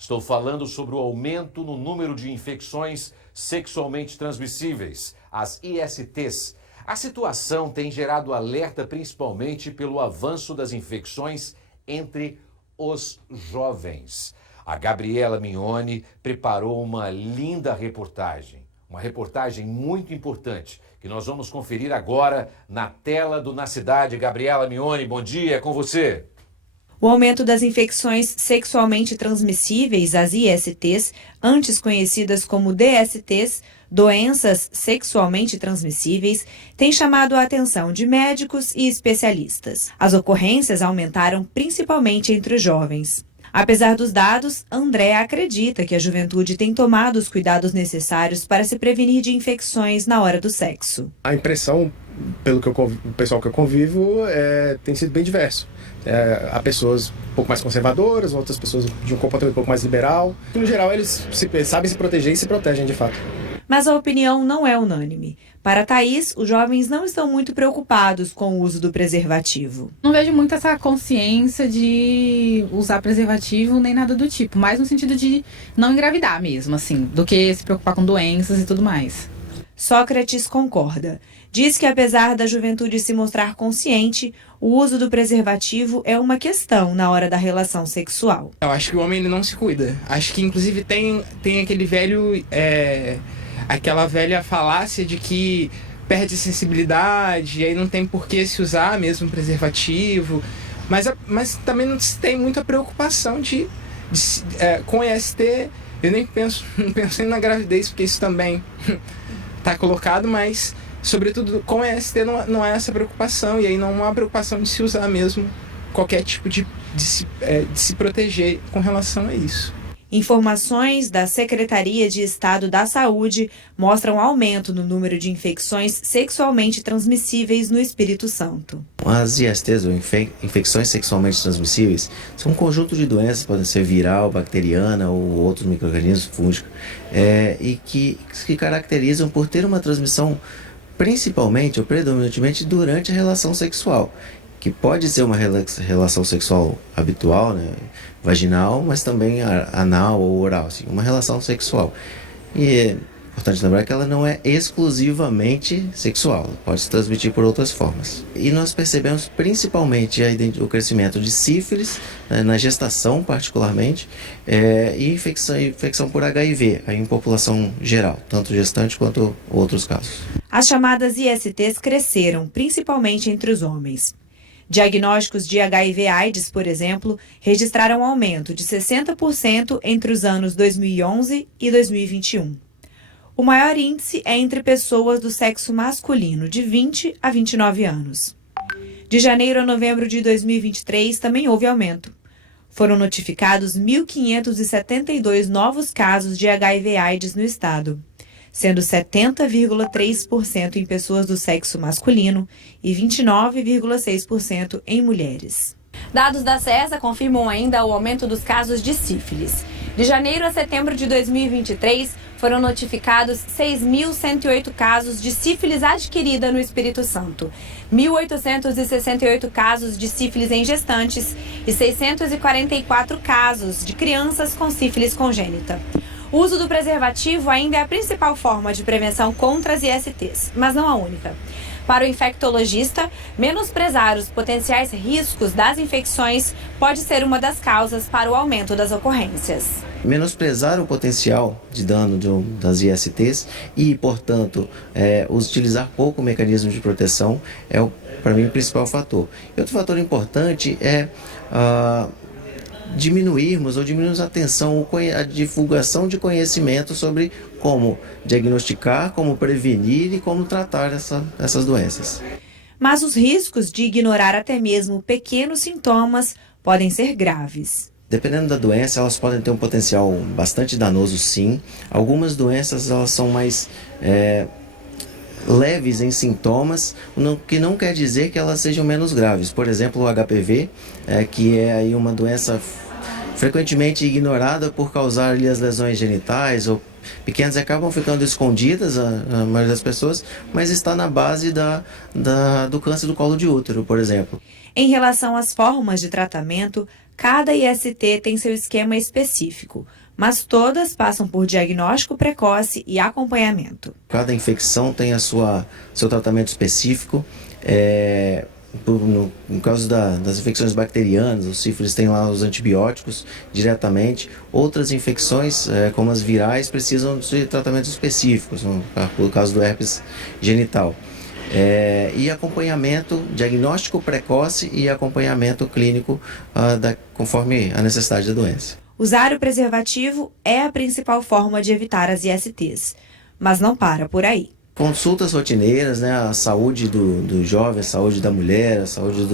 Estou falando sobre o aumento no número de infecções sexualmente transmissíveis, as ISTs. A situação tem gerado alerta principalmente pelo avanço das infecções entre os jovens. A Gabriela Mignoni preparou uma linda reportagem, uma reportagem muito importante, que nós vamos conferir agora na tela do Na Cidade. Gabriela Mignoni, bom dia, é com você. O aumento das infecções sexualmente transmissíveis, as ISTs, antes conhecidas como DSTs, doenças sexualmente transmissíveis, tem chamado a atenção de médicos e especialistas. As ocorrências aumentaram principalmente entre os jovens. Apesar dos dados, André acredita que a juventude tem tomado os cuidados necessários para se prevenir de infecções na hora do sexo. A impressão, pelo que o pessoal que eu convivo, tem sido bem diverso. Há pessoas um pouco mais conservadoras, outras pessoas de um comportamento um pouco mais liberal. No geral, eles sabem se proteger e se protegem de fato. Mas a opinião não é unânime. Para Thaís, os jovens não estão muito preocupados com o uso do preservativo. Não vejo muito essa consciência de usar preservativo nem nada do tipo, mais no sentido de não engravidar mesmo, assim, do que se preocupar com doenças e tudo mais. Sócrates concorda. Diz que apesar da juventude se mostrar consciente, o uso do preservativo é uma questão na hora da relação sexual. Eu acho que o homem ele não se cuida. Acho que inclusive tem aquele velho... aquela velha falácia de que perde sensibilidade, e aí não tem por que se usar mesmo preservativo, mas também não se tem muita preocupação com IST. Eu nem não penso nem na gravidez, porque isso também está colocado, mas sobretudo com IST não há essa preocupação, e aí não há preocupação de se usar mesmo qualquer tipo de se proteger com relação a isso. Informações da Secretaria de Estado da Saúde mostram aumento no número de infecções sexualmente transmissíveis no Espírito Santo. As ISTs, ou infecções sexualmente transmissíveis, são um conjunto de doenças, podem ser viral, bacteriana ou outros micro-organismos fúngicos, e que caracterizam por ter uma transmissão principalmente ou predominantemente durante a relação sexual, que pode ser uma relação sexual habitual, né, vaginal, mas também anal ou oral, assim, uma relação sexual. E é importante lembrar que ela não é exclusivamente sexual, ela pode se transmitir por outras formas. E nós percebemos principalmente o crescimento de sífilis, né, na gestação particularmente, e infecção por HIV, aí em população geral, tanto gestante quanto outros casos. As chamadas ISTs cresceram, principalmente entre os homens. Diagnósticos de HIV/AIDS, por exemplo, registraram um aumento de 60% entre os anos 2011 e 2021. O maior índice é entre pessoas do sexo masculino, de 20 a 29 anos. De janeiro a novembro de 2023, também houve aumento. Foram notificados 1.572 novos casos de HIV/AIDS no estado, sendo 70,3% em pessoas do sexo masculino e 29,6% em mulheres. Dados da CESA confirmam ainda o aumento dos casos de sífilis. De janeiro a setembro de 2023, foram notificados 6.108 casos de sífilis adquirida no Espírito Santo, 1.868 casos de sífilis em gestantes e 644 casos de crianças com sífilis congênita. O uso do preservativo ainda é a principal forma de prevenção contra as ISTs, mas não a única. Para o infectologista, menosprezar os potenciais riscos das infecções pode ser uma das causas para o aumento das ocorrências. Menosprezar o potencial de dano das ISTs e, portanto, utilizar pouco o mecanismo de proteção é, para mim, o principal fator. E outro fator importante é diminuirmos a atenção, a divulgação de conhecimento sobre como diagnosticar, como prevenir e como tratar essas doenças. Mas os riscos de ignorar até mesmo pequenos sintomas podem ser graves. Dependendo da doença, elas podem ter um potencial bastante danoso, sim. Algumas doenças elas são mais leves em sintomas, o que não quer dizer que elas sejam menos graves. Por exemplo, o HPV, que é aí uma doença frequentemente ignorada por causar ali as lesões genitais ou pequenas, acabam ficando escondidas a maioria das pessoas, mas está na base do câncer do colo de útero, por exemplo. Em relação às formas de tratamento, Cada IST tem seu esquema específico, mas todas passam por diagnóstico precoce e acompanhamento. Cada infecção tem seu tratamento específico. No caso das infecções bacterianas, o sífilis tem lá os antibióticos diretamente. Outras infecções, como as virais, precisam de tratamentos específicos, no caso do herpes genital. E acompanhamento, diagnóstico precoce e acompanhamento clínico conforme a necessidade da doença. Usar o preservativo é a principal forma de evitar as ISTs, mas não para por aí. Consultas rotineiras, né? A saúde do jovem, a saúde da mulher, a saúde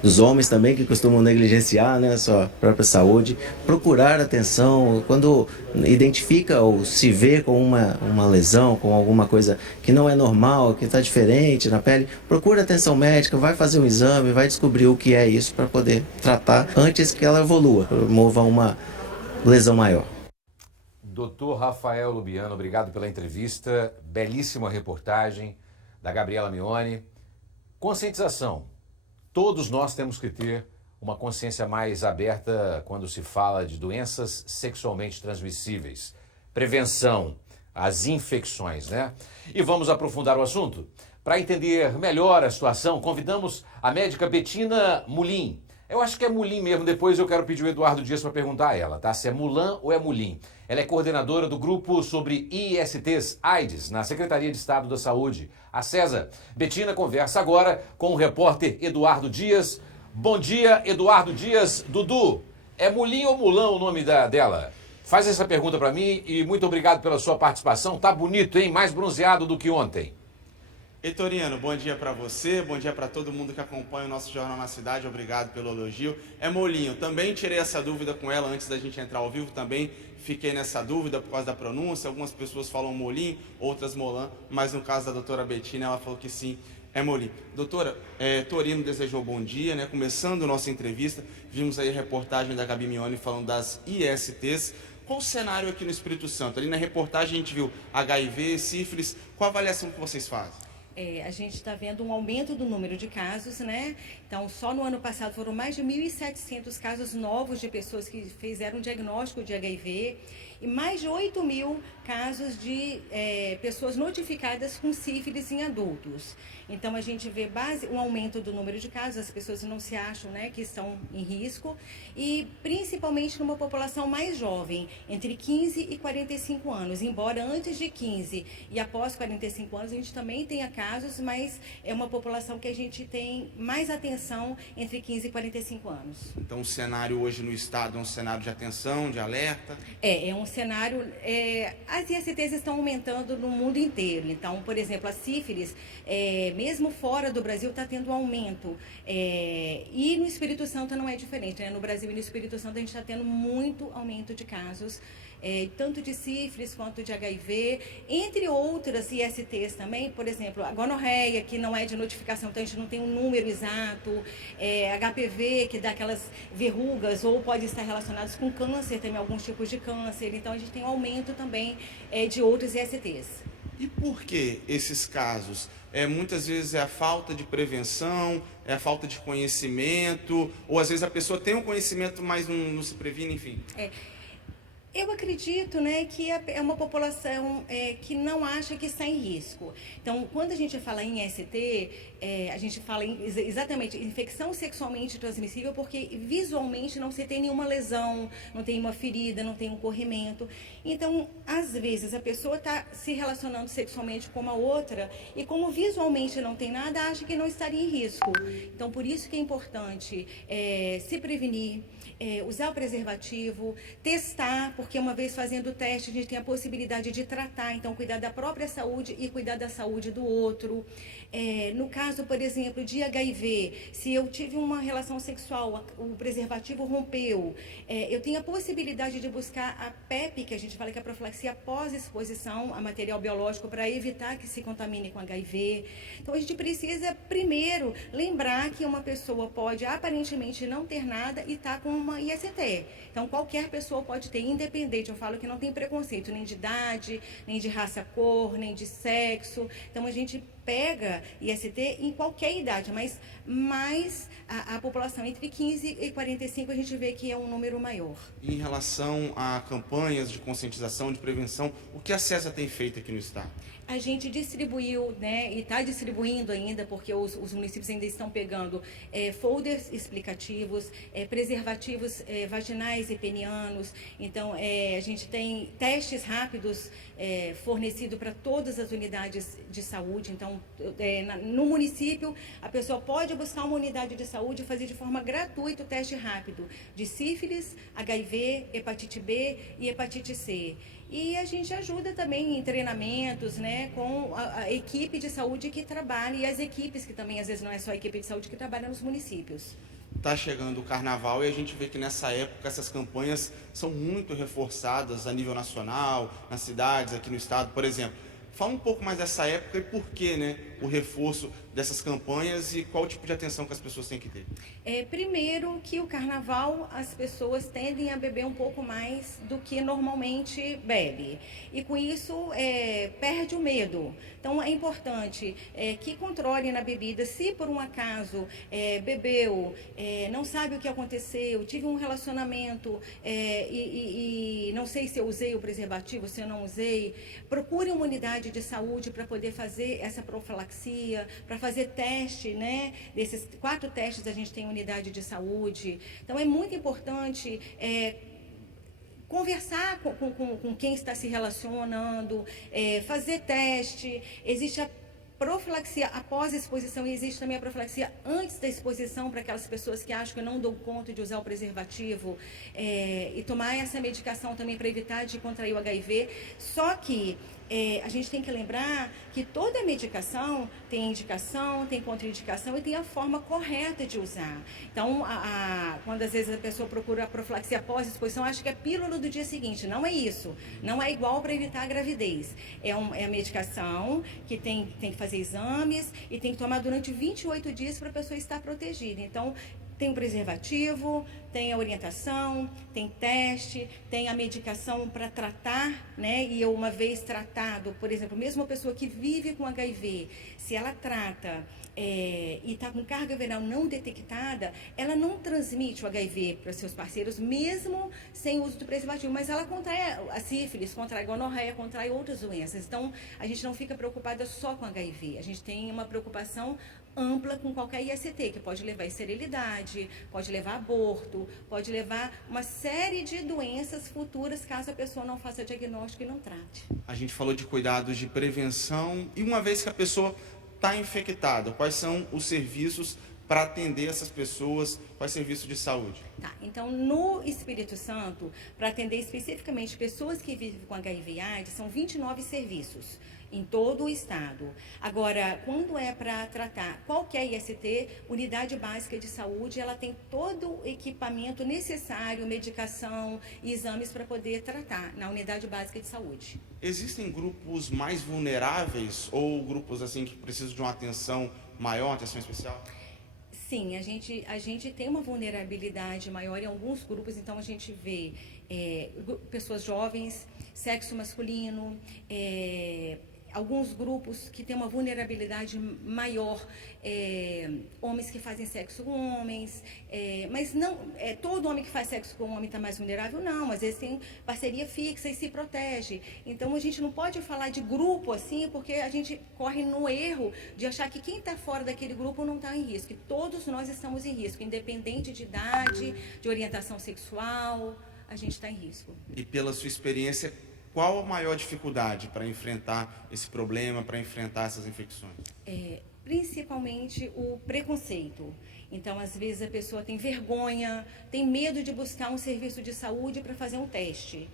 dos homens também, que costumam negligenciar, né, a sua própria saúde. Procurar atenção quando identifica ou se vê com uma lesão, com alguma coisa que não é normal, que está diferente na pele. Procura atenção médica, vai fazer um exame, vai descobrir o que é isso para poder tratar antes que ela evolua, promova uma lesão maior. Dr. Rafael Lubiano, obrigado pela entrevista, belíssima reportagem da Gabriela Mione. Conscientização. Todos nós temos que ter uma consciência mais aberta quando se fala de doenças sexualmente transmissíveis. Prevenção, as infecções, né? E vamos aprofundar o assunto. Para entender melhor a situação, convidamos a médica Betina Mulin. Eu acho que é Mulin mesmo, depois eu quero pedir o Eduardo Dias para perguntar a ela, tá? Se é Mulan ou é Mulin. Ela é coordenadora do grupo sobre ISTs AIDS na Secretaria de Estado da Saúde, a CESA. Betina conversa agora com o repórter Eduardo Dias. Bom dia, Eduardo Dias. Dudu, é Mulin ou Mulan o nome dela? Faz essa pergunta para mim e muito obrigado pela sua participação. Tá bonito, hein? Mais bronzeado do que ontem. Heitoriano, bom dia para você, bom dia para todo mundo que acompanha o nosso Jornal na Cidade, obrigado pelo elogio. É Molinho, também tirei essa dúvida com ela antes da gente entrar ao vivo, também fiquei nessa dúvida por causa da pronúncia, algumas pessoas falam Molinho, outras Molan, mas no caso da doutora Betina, ela falou que sim, é Molinho. Doutora, Torino desejou bom dia, né? Começando a nossa entrevista, vimos aí a reportagem da Gabi Mione falando das ISTs. Qual o cenário aqui no Espírito Santo? Ali na reportagem a gente viu HIV, sífilis, qual a avaliação que vocês fazem? A gente está vendo um aumento do número de casos, né? Então, só no ano passado foram mais de 1.700 casos novos de pessoas que fizeram diagnóstico de HIV e mais de 8.000 casos de pessoas notificadas com sífilis em adultos. Então, a gente vê um aumento do número de casos, as pessoas não se acham, né, que estão em risco, e principalmente numa população mais jovem, entre 15 e 45 anos. Embora antes de 15 e após 45 anos a gente também tenha casos, mas é uma população que a gente tem mais atenção entre 15 e 45 anos. Então, o cenário hoje no estado é um cenário de atenção, de alerta? É um cenário... as ISTs estão aumentando no mundo inteiro. Então, por exemplo, a sífilis, mesmo fora do Brasil, está tendo aumento. E no Espírito Santo não é diferente, né? No Brasil e no Espírito Santo a gente está tendo muito aumento de casos, tanto de sífilis quanto de HIV, entre outras ISTs também. Por exemplo, a gonorreia, que não é de notificação, então a gente não tem um número exato, HPV, que dá aquelas verrugas, ou pode estar relacionados com câncer, também alguns tipos de câncer. Então a gente tem um aumento também de outros ISTs. E por que esses casos? Muitas vezes é a falta de prevenção, é a falta de conhecimento, ou às vezes a pessoa tem um conhecimento, mas não se previne, enfim. Eu acredito, né, que é uma população que não acha que está em risco. Então, quando a gente fala em IST, a gente fala exatamente infecção sexualmente transmissível, porque visualmente não se tem nenhuma lesão, não tem uma ferida, não tem um corrimento. Então, às vezes, a pessoa está se relacionando sexualmente com uma outra e como visualmente não tem nada, acha que não estaria em risco. Então, por isso que é importante se prevenir, usar o preservativo, testar, porque uma vez fazendo o teste a gente tem a possibilidade de tratar, então cuidar da própria saúde e cuidar da saúde do outro. No caso, por exemplo, de HIV, se eu tive uma relação sexual, o preservativo rompeu, eu tenho a possibilidade de buscar a PEP, que a gente fala que é a profilaxia pós-exposição a material biológico, para evitar que se contamine com HIV. Então a gente precisa primeiro lembrar que uma pessoa pode aparentemente não ter nada e estar com uma IST. Então qualquer pessoa pode ter, independente, eu falo que não tem preconceito nem de idade, nem de raça, cor, nem de sexo. Então a gente pega IST em qualquer idade, mas mais a população entre 15 e 45 a gente vê que é um número maior. Em relação a campanhas de conscientização, de prevenção, o que a CESA tem feito aqui no estado? A gente distribuiu, né, e está distribuindo ainda, porque os municípios ainda estão pegando folders explicativos, preservativos vaginais e penianos. Então, a gente tem testes rápidos fornecidos para todas as unidades de saúde. Então, no município, a pessoa pode buscar uma unidade de saúde e fazer de forma gratuita o teste rápido de sífilis, HIV, hepatite B e hepatite C. E a gente ajuda também em treinamentos, né, com a equipe de saúde que trabalha e as equipes que também, às vezes, não é só a equipe de saúde que trabalha nos municípios. Está chegando o carnaval e a gente vê que nessa época essas campanhas são muito reforçadas a nível nacional, nas cidades, aqui no estado, por exemplo. Fala um pouco mais dessa época e por que, né, o reforço dessas campanhas e qual o tipo de atenção que as pessoas têm que ter. Primeiro que o carnaval as pessoas tendem a beber um pouco mais do que normalmente bebe. E com isso perde o medo. Então é importante que controle na bebida. Se por um acaso bebeu, não sabe o que aconteceu, tive um relacionamento e não sei se eu usei o preservativo, se eu não usei, procure uma unidade de saúde para poder fazer essa profilaxia, para fazer teste, né? Desses 4 testes a gente tem unidade de saúde. Então é muito importante conversar com quem está se relacionando, fazer teste. Existe a profilaxia após a exposição e existe também a profilaxia antes da exposição para aquelas pessoas que acham que não dão conta de usar o preservativo e tomar essa medicação também para evitar de contrair o HIV. Só que a gente tem que lembrar que toda medicação tem indicação, tem contraindicação e tem a forma correta de usar. Então, quando às vezes a pessoa procura a profilaxia após a exposição, acha que é pílula do dia seguinte. Não é isso. Não é igual para evitar a gravidez. É a medicação que tem que fazer exames e tem que tomar durante 28 dias para a pessoa estar protegida. Então, tem o preservativo, tem a orientação, tem teste, tem a medicação para tratar, né? E uma vez tratado, por exemplo, mesmo uma pessoa que vive com HIV, se ela trata e está com carga viral não detectada, ela não transmite o HIV para seus parceiros, mesmo sem uso do preservativo, mas ela contrai a sífilis, contrai a gonorreia, contrai outras doenças. Então, a gente não fica preocupada só com HIV, a gente tem uma preocupação ampla com qualquer IST, que pode levar a esterilidade, pode levar a aborto, pode levar uma série de doenças futuras caso a pessoa não faça diagnóstico e não trate. A gente falou de cuidados de prevenção e uma vez que a pessoa está infectada, quais são os serviços para atender essas pessoas, quais serviços de saúde? Tá, então no Espírito Santo, para atender especificamente pessoas que vivem com HIV/AIDS, são 29 serviços em todo o estado. Agora, quando é para tratar qualquer IST, unidade básica de saúde, ela tem todo o equipamento necessário, medicação e exames para poder tratar na unidade básica de saúde. Existem grupos mais vulneráveis ou grupos assim que precisam de uma atenção maior, atenção especial? Sim, a gente tem uma vulnerabilidade maior em alguns grupos, então a gente vê pessoas jovens, sexo masculino, alguns grupos que têm uma vulnerabilidade maior, homens que fazem sexo com homens, mas não todo homem que faz sexo com homem está mais vulnerável, não, às vezes tem parceria fixa e se protege. Então a gente não pode falar de grupo assim, porque a gente corre no erro de achar que quem está fora daquele grupo não está em risco, e todos nós estamos em risco, independente de idade, de orientação sexual, a gente está em risco. E pela sua experiência, qual a maior dificuldade para enfrentar esse problema, para enfrentar essas infecções? Principalmente o preconceito. Então, às vezes, a pessoa tem vergonha, tem medo de buscar um serviço de saúde para fazer um teste.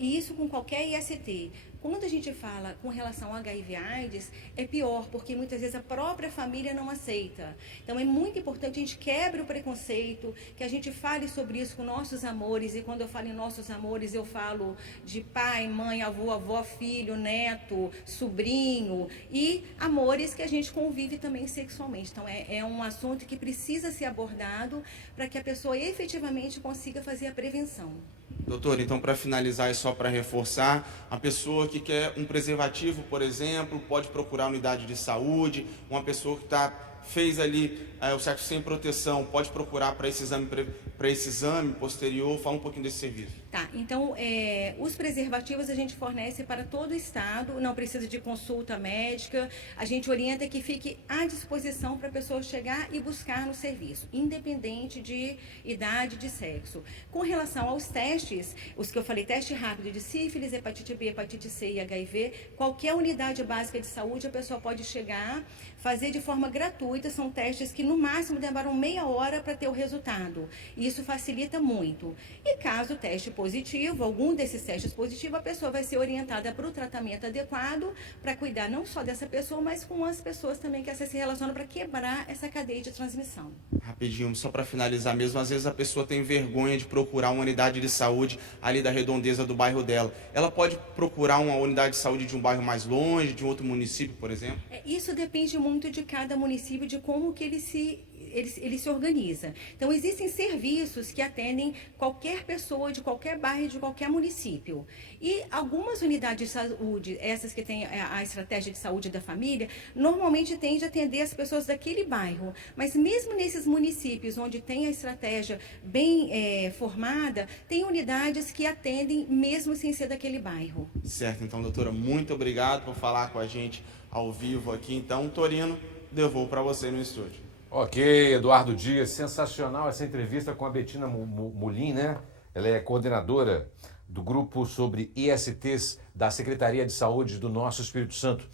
Isso com qualquer IST. Quando a gente fala com relação ao HIV/AIDS, é pior, porque muitas vezes a própria família não aceita. Então é muito importante a gente quebre o preconceito, que a gente fale sobre isso com nossos amores, e quando eu falo em nossos amores, eu falo de pai, mãe, avô, avó, filho, neto, sobrinho, e amores que a gente gente convive também sexualmente. Então, é um assunto que precisa ser abordado para que a pessoa efetivamente consiga fazer a prevenção. Doutor, então para finalizar e só para reforçar, a pessoa que quer um preservativo, por exemplo, pode procurar a unidade de saúde, uma pessoa que fez ali o sexo sem proteção, pode procurar para esse exame posterior. Fala um pouquinho desse serviço. Tá, então os preservativos a gente fornece para todo o estado, não precisa de consulta médica, a gente orienta que fique à disposição para a pessoa chegar e buscar no serviço, independente de idade, de sexo. Com relação aos testes, os que eu falei, teste rápido de sífilis, hepatite B, hepatite C e HIV, qualquer unidade básica de saúde a pessoa pode chegar, fazer de forma gratuita, são testes que no máximo demoram meia hora para ter o resultado. Isso facilita muito. E caso o teste positivo, algum desses testes positivos, a pessoa vai ser orientada para o tratamento adequado, para cuidar não só dessa pessoa, mas com as pessoas também que se relacionam para quebrar essa cadeia de transmissão. Rapidinho, só para finalizar mesmo, às vezes a pessoa tem vergonha de procurar uma unidade de saúde ali da redondeza do bairro dela. Ela pode procurar uma unidade de saúde de um bairro mais longe, de um outro município, por exemplo? Isso depende muito de cada município, de como que ele se organiza. Então, existem serviços que atendem qualquer pessoa de qualquer bairro, de qualquer município. E algumas unidades de saúde, essas que têm a estratégia de saúde da família, normalmente tende a atender as pessoas daquele bairro. Mas mesmo nesses municípios onde tem a estratégia bem formada, tem unidades que atendem mesmo sem ser daquele bairro. Certo, então, doutora, muito obrigado por falar com a gente ao vivo aqui. Então, Torino, devolvo para você no estúdio. Ok, Eduardo Dias, sensacional essa entrevista com a Betina Molim, né? Ela é coordenadora do grupo sobre ISTs da Secretaria de Saúde do nosso Espírito Santo.